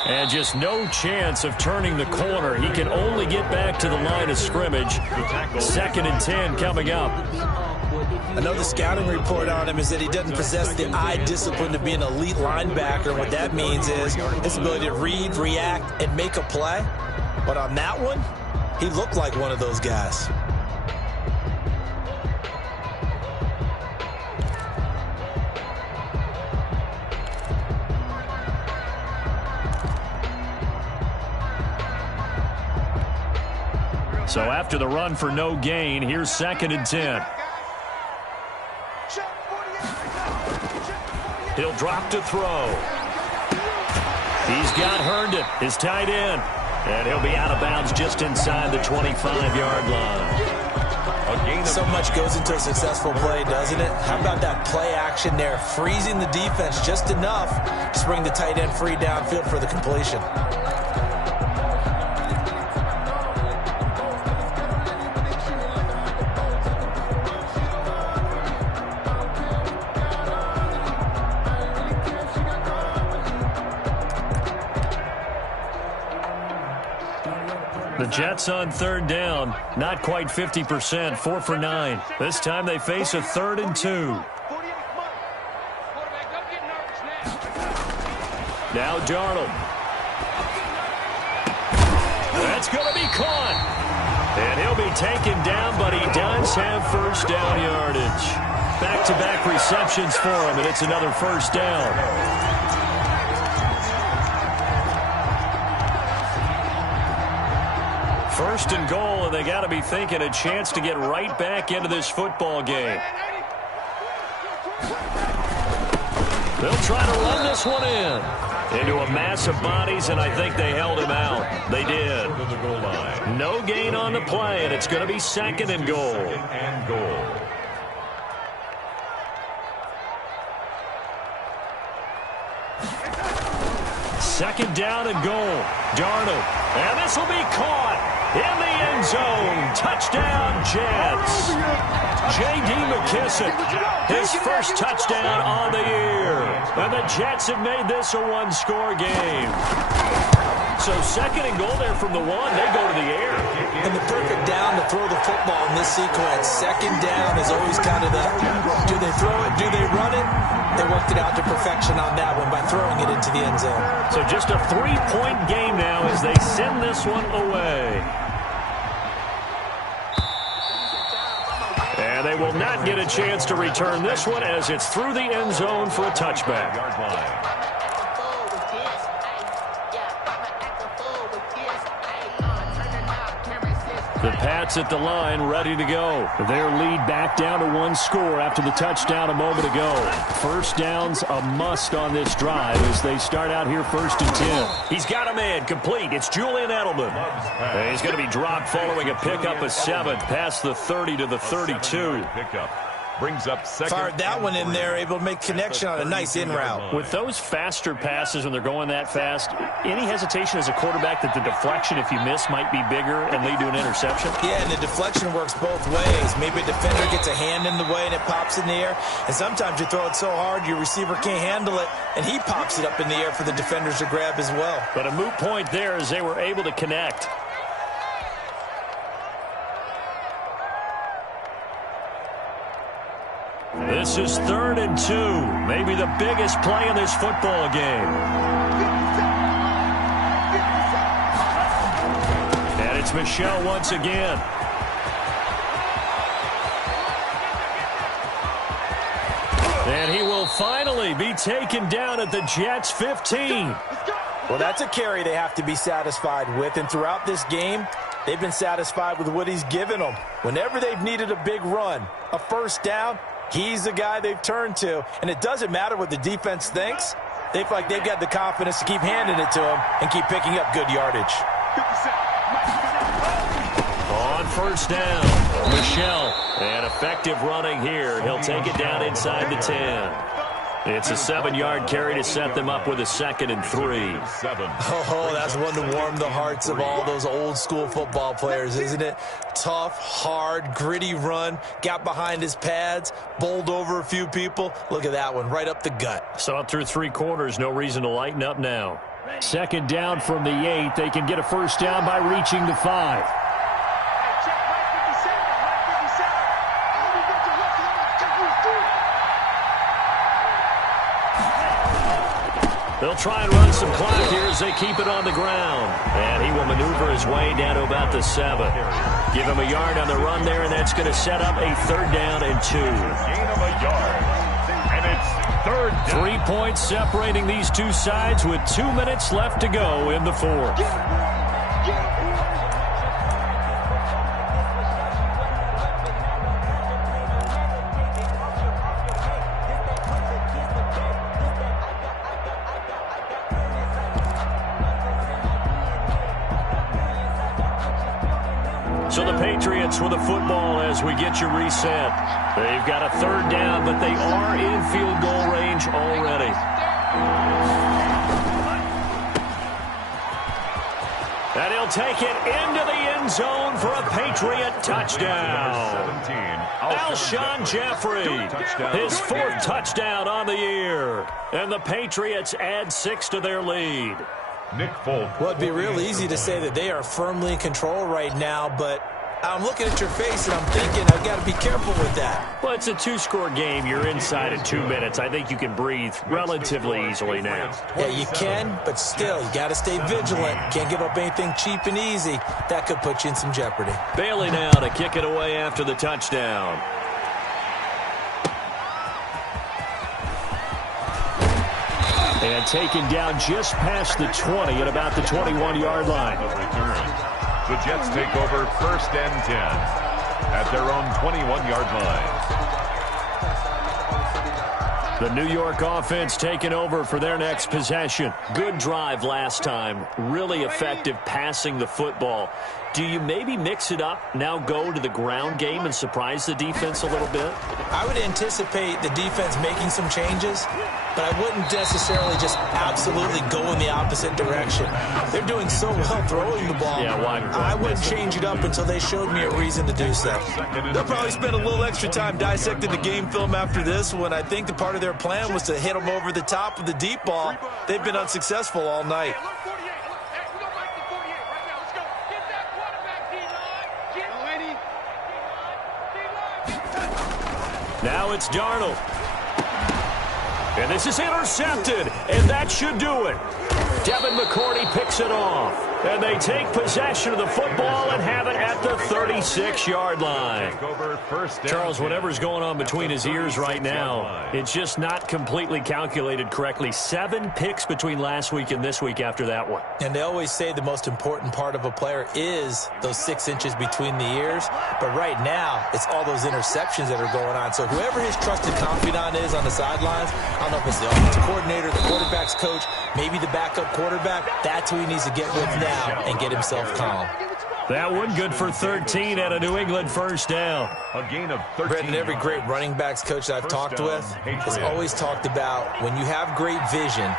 And just no chance of turning the corner. He can only get back to the line of scrimmage. 2nd and 10 coming up. I know the scouting report on him is that he doesn't possess the eye discipline to be an elite linebacker. And what that means is his ability to read, react, and make a play. But on that one, he looked like one of those guys. So after the run for no gain, here's 2nd and 10. He'll drop to throw. He's got Herndon, his tight end. And he'll be out of bounds just inside the 25-yard line. So much goes into a successful play, doesn't it? How about that play action there, freezing the defense just enough to bring the tight end free downfield for the completion. The The Jets on third down, not quite 50%, 4 for 9. This time they face a 3rd and 2. Now Darnold. That's going to be caught. And he'll be taken down, but he does have first down yardage. Back-to-back receptions for him, and it's another first down. First and goal, and they got to be thinking a chance to get right back into this football game. They'll try to run this one into a mass of bodies, and I think they held him out. They did. No gain on the play, and it's going to be 2nd and goal. Second down and goal. Darnold. And this will be caught in the end zone. Touchdown, Jets. J.D. McKissick, his first touchdown on the year. And the Jets have made this a one-score game. So 2nd and goal there from the 1. They go to the air. And the perfect down to throw the football in this sequence. 2nd down is always kind of the, do they throw it, do they run it? They worked it out to perfection on that one by throwing it into the end zone. So just a 3-point game now as they send this one away. And they will not get a chance to return this one as it's through the end zone for a touchback. The Pats at the line, ready to go. Their lead back down to 1 score after the touchdown a moment ago. First down's a must on this drive as they start out here 1st and 10. He's got a man complete. It's Julian Edelman. And he's going to be dropped following a pickup of 7 past the 30 to the 32. Brings up 2nd. Fired that one in there, able to make connection on a nice in route. With those faster passes when they're going that fast, any hesitation as a quarterback that the deflection, if you miss, might be bigger and lead to an interception? Yeah, and the deflection works both ways. Maybe a defender gets a hand in the way and it pops in the air. And sometimes you throw it so hard your receiver can't handle it, and he pops it up in the air for the defenders to grab as well. But a moot point there as they were able to connect. This is 3rd and 2. Maybe the biggest play in this football game. And it's Michel once again. And he will finally be taken down at the Jets' 15. Well, that's a carry they have to be satisfied with. And throughout this game, they've been satisfied with what he's given them. Whenever they've needed a big run, a first down, he's the guy they've turned to. And it doesn't matter what the defense thinks. They feel like they've got the confidence to keep handing it to him and keep picking up good yardage. On first down, Michel. And effective running here. He'll take it down inside the 10. It's a 7-yard carry to set them up with a 2nd and 3. Oh, that's one to warm the hearts of all those old school football players, isn't it? Tough, hard, gritty run. Got behind his pads, bowled over a few people. Look at that one, right up the gut. Saw it through 3 quarters. No reason to lighten up now. 2nd down from the 8. They can get a first down by reaching the 5. They'll try and run some clock here as they keep it on the ground. And he will maneuver his way down to about the 7. Give him a yard on the run there, and that's going to set up a 3rd down and 2. Gain of a yard. And it's 3rd down. 3 points separating these two sides with 2 minutes left to go in the 4th. So the Patriots with the football as we get you reset. They've got a 3rd down, but they are in field goal range already. And he'll take it into the end zone for a Patriot touchdown. Alshon Jeffrey, his 4th touchdown on the year. And the Patriots add 6 to their lead. Nick Folk. Well, it'd be real easy to say that they are firmly in control right now, but I'm looking at your face and I'm thinking I've got to be careful with that. Well, it's a two-score game. You're inside in 2 minutes. I think you can breathe relatively easily now. Yeah, you can, but still, you got to stay vigilant. Can't give up anything cheap and easy. That could put you in some jeopardy. Bailey now to kick it away after the touchdown. And taken down just past the 20 at about the 21-yard line. The Jets take over 1st and 10 at their own 21-yard line. The New York offense taking over for their next possession. Good drive last time. Really effective passing the football. Do you maybe mix it up, now go to the ground game and surprise the defense a little bit? I would anticipate the defense making some changes, but I wouldn't necessarily just absolutely go in the opposite direction. They're doing so well throwing the ball. Yeah, why? I wouldn't change it up until they showed me a reason to do so. They'll probably spend a little extra time dissecting the game film after this one. I think the part of their plan was to hit them over the top with the deep ball. They've been unsuccessful all night. Now it's Darnold. And this is intercepted, and that should do it. Devin McCourty picks it off. And they take possession of the football and have it at the 36-yard line. Charles, whatever's going on between his ears right now, it's just not completely calculated correctly. 7 picks between last week and this week after that one. And they always say the most important part of a player is those 6 inches between the ears. But right now, it's all those interceptions that are going on. So whoever his trusted confidant is on the sidelines, I don't know if it's the offensive coordinator, the quarterback's coach, maybe the backup quarterback, that's who he needs to get with now and get himself calm. That one good for 13 and a New England first down. A gain of 13. Brendan, every great running backs coach that I've talked with has always talked about when you have great vision,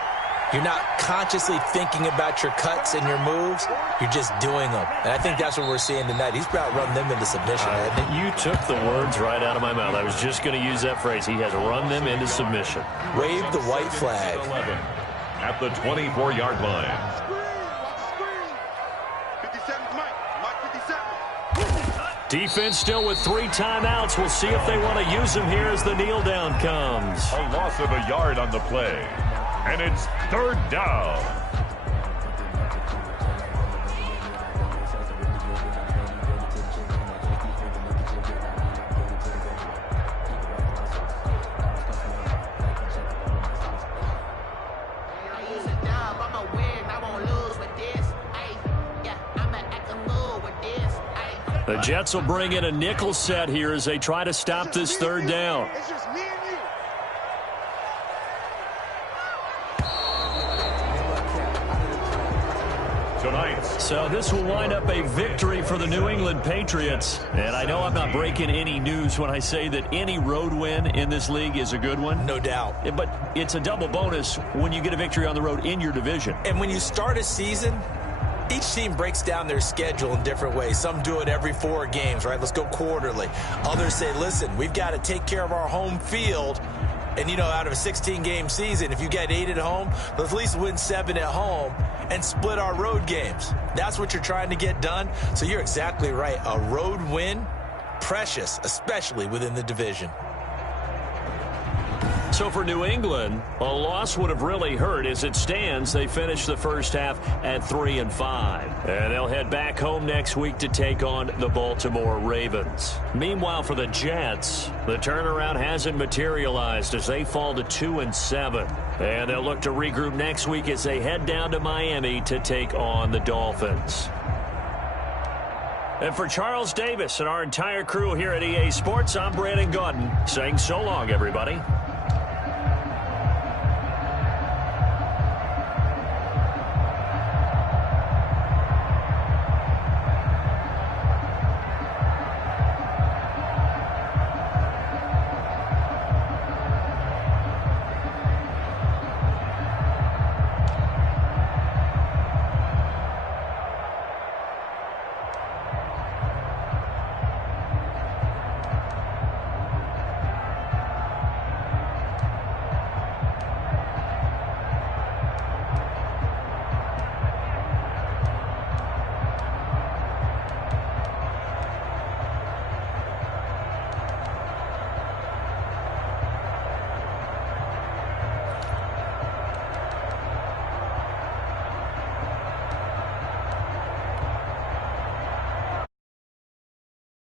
you're not consciously thinking about your cuts and your moves. You're just doing them. And I think that's what we're seeing tonight. He's about run them into submission, hasn't he? You took the words right out of my mouth. I was just going to use that phrase. He has run them into submission. Wave the white flag. 11 at the 24-yard line. Defense still with 3 timeouts. We'll see if they want to use them here as the kneel down comes. A loss of a yard on the play. And it's 3rd down. The Jets will bring in a nickel set here as they try to stop this 3rd down. It's just me and you. So this will wind up a victory for the New England Patriots. And I know I'm not breaking any news when I say that any road win in this league is a good one. No doubt. But it's a double bonus when you get a victory on the road in your division. And when you start a season, each team breaks down their schedule in different ways. Some do it every 4 games, right? Let's go quarterly. Others say, listen, we've got to take care of our home field. And, you know, out of a 16-game season, if you get 8 at home, let's at least win 7 at home and split our road games. That's what you're trying to get done. So you're exactly right. A road win, precious, especially within the division. So for New England, a loss would have really hurt. As it stands, they finished the first half at 3-5. And they'll head back home next week to take on the Baltimore Ravens. Meanwhile, for the Jets, the turnaround hasn't materialized as they fall to 2-7. And they'll look to regroup next week as they head down to Miami to take on the Dolphins. And for Charles Davis and our entire crew here at EA Sports, I'm Brandon Gaudin saying so long, everybody.